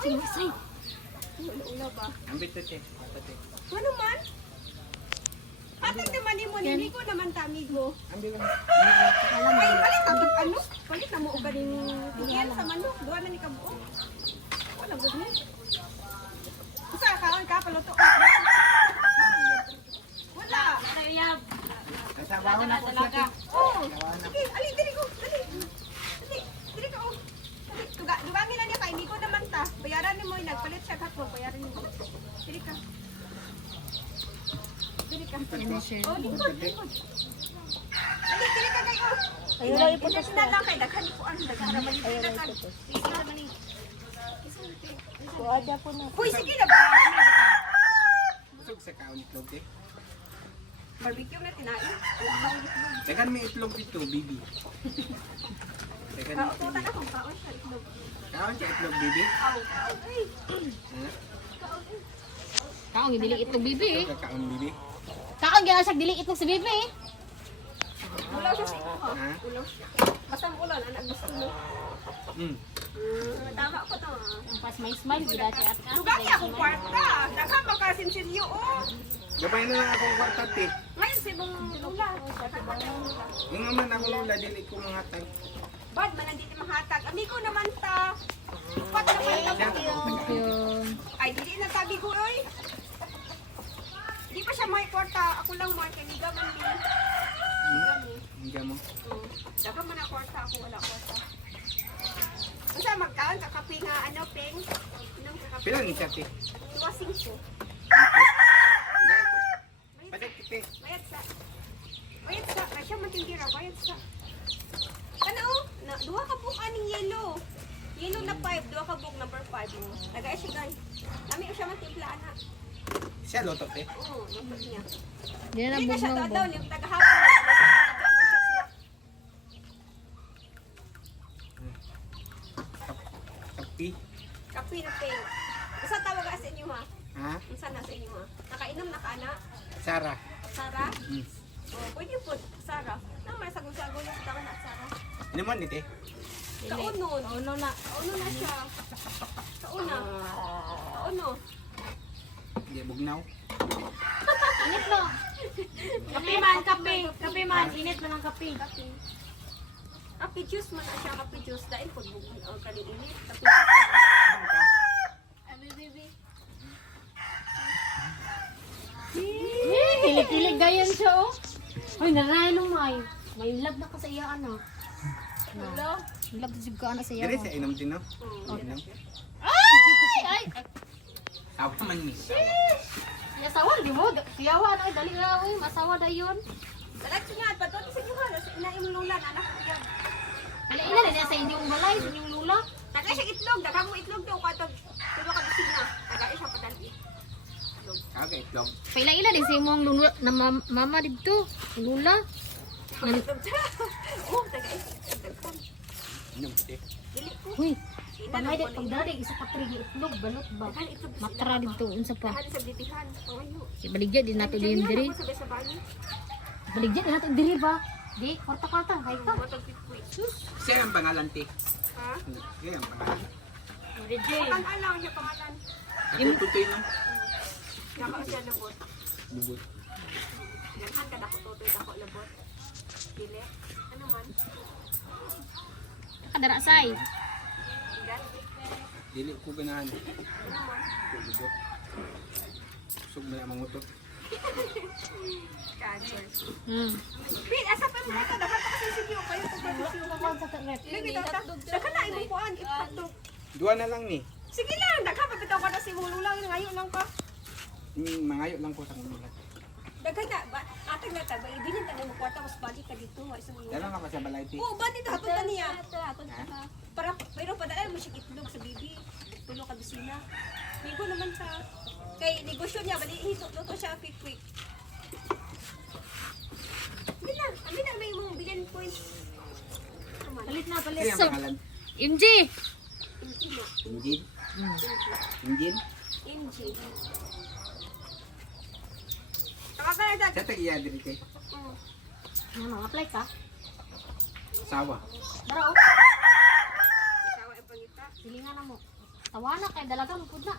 Sige, say. Una ba? Ambit to, te. Pati. Ano man? Patag naman mo, hindi ko naman tamig mo. Ambit lang. Ay, palit na ano? Palit na mo o galing tingin sa manok. Duwa na ni kabuo. Wala good ni. Usa kaon ka paluto. Wala. Sayab. Kasabawan ako sa te. Oh. Sige, ali diri ko. Dali. Dali. Diri ka oh. Dugangin na niya kay hindi ko naman ta. Bayaran ni mo nagpalit siya katlo, bayaran ni mo. Diri ka. Diri ka. Oh, lingkod, lingkod. Dali, diri ka kayo. Ayun lang iputos na lang kay daghan ko ang daghan naman ni daghan. Isa naman ni. Kuha po na. Uy, sige na ba? Busog sa kaon itlog, te. Barbecue na tinain. Tekan may itlog dito, bibi. Tekan may itlog. Kaututan akong kaon sa itlog. Kaon siya itlog, bibi. Aw, aw. Ay, Ha? Kaong dili itong bibi eh. Ito kaon, bibi. Kaong gina siya dili itong si bibi eh. ulaw siya sa imo ha. Ha? Ulaw siya. Basta mo ulan, anak gusto mo. Tama ko to. Ang pas may smile gila siya at ka. Dugang niya akong kwarta. Daghang makasinsinyo oh. Gabay na lang akong kwarta, te. Ngayon si mong lula. Yung naman ako lula, dili ko mga tay. Bad man hindi mahatag. Amigo naman ta. Pat na pa Yun. Ay, hindi na tabi ko oy. Hindi pa siya may kwarta. Ako lang mo kay Liga man din. Hindi mo. Daga man na kwarta ako wala kwarta. Unsa magkaon ka kape nga ano peng? Inom ka kape. Pila ni siya, te? Tuwasing ko. Padak, te. Bayad sa. Bayad sa. Ay siya matindira. Bayad sa. Ano? Na, duha ka book aning yellow. Yellow na 5. Duha ka book number 5. Nagay siya guys. Kami siya matimplaan ha. Siya loto, te. Oo, luto niya. Di na Hindi na siya bugnaw daw ba? yung tagahapon. Kapi. Kape na peng. Basta tawag ka sa inyo ha. Ha? Unsa na sa inyo ha. Nakainom na ka na. Sarah. Sara? Hmm. Oh, pwede po. Sara. Nang may sagol-sagol yung kita ka na Sara. Naman ni, te. Kaunon. Uno na. Kauno na siya. Kauna. Kauno. Hindi, bugnaw. Init no. Kape man, kape. Kape man, init man ang kape. Kape. Kape juice man na siya. Kape juice. Dahil po bugon ang kalinit. Kape juice. Ano ka? Abi, baby. Kilig-kilig gayon siya oh. Ay, narayan nung may love na ka sa iya anak. Hello? Love na ka anak sa iya. Dire sa inom tino. Oh. Inom. Ay! Ay! Sawa man ni. Yasawa, di mo. Siyawa na, dali na uy. Masawa na yun. Dalag siya nga. Bato sa inyo ha. Nasa inaim lulan. Anak ko yan. Ina na sa inyong balay, sa inyong lula. Tagay siya itlog. Dagang mo itlog daw. Katag. Tulo ka bisina. Tagay siya padali. Kaga itlog. Paila-ila din sa imong lula na mama dito. Lula. Itlog siya. Oh, tagay siya. Daghan. Inom, te. Dili ko. Uy, Ina pangay lang din ko pag na dari isa ka trigi itlog balot ba. Daghan itlog. Matra dito unsa pa. Daghan sa ditihan. Pangayo. Si baligya din nato din diri. Sabay sa bali. Baligya din nato diri ba. Di, kwarta-kwarta, hay ka. Matag quick. Siya ang pangalan, te. Ha? Siya ang pangalan. Ang alam niya pangalan. Ako tutoy no. Naka siya labot. Bubot. Ganhan ka dako tutoy dako labot. Dili. Ano man? Kadara say. Gan. Dili ko ganahan. Ano man? Bubot. Sug may amang utot. Cancer. Hmm. Asa pa mo ito? Dapat pa kasi sinyo kayo kung barbecue. Dili bitaw ta. Dagan na imong kuan ipatto. Dua na lang ni. Sige lang, daghan pa bitaw ka na si mulo lang ngayon lang ka. Mangayo lang ko sa kanila. Daghan na ba atag na ta ba idinin ta mo kwarta mas balik ka dito wa sa mulo. Dala nga pa sa balay, te. Oo, ba dito hatod ta niya. Ha? Para pero padala mo siya itlog sa bibi. Tulo ka bisina. Bigo naman sa kay negosyo niya bali luto siya quick. Amin na may mong billion points. Palit na, palit. Siya ang pangalan. MJ. Injin. Injin. MG. Tawag ka na dad. Siya tag-iya diri, te. Ano, apply ka? Sawa. Dara oh. Tawa ang pangita. Silingan na mo. Tawana kay dalaga mo pud na.